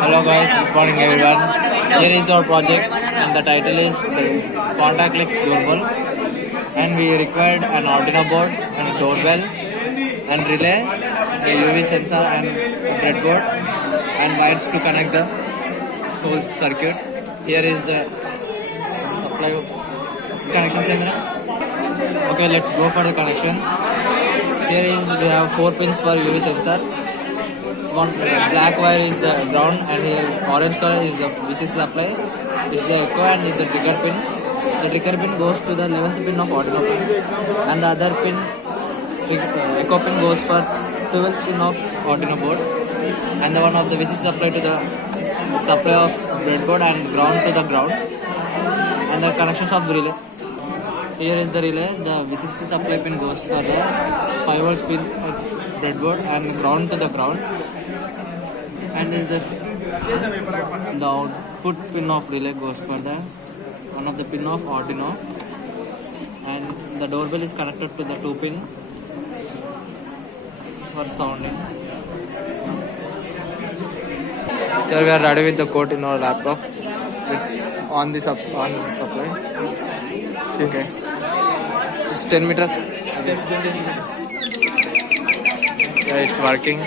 Hello guys, good morning everyone. Here is our project and the title is the contactless doorbell, and we required an Arduino board and a doorbell and relay, a UV sensor and a breadboard and wires to connect the whole circuit. Here is the supply connection center. Okay, let's go for the connections. Here is we have 4 pins for UV sensor. One black wire is the ground and the orange color is the VCC supply. It's the echo and it's a trigger pin. The trigger pin goes to the 11th pin of Arduino pin, and the other pin, echo pin, goes for 12th pin of Arduino board, and the one of the VCC supply to the supply of breadboard and ground to the ground, and the connections of the relay. Here is the relay. The VCC supply pin goes for the 5 volts pin breadboard and ground to the ground, and is the output pin of relay goes for the one of the pin of Arduino, and the doorbell is connected to the 2 pin for sounding. Here we are ready with the code in our laptop. It's on the supply. Okay, it's 10 meters. Yeah, it's working.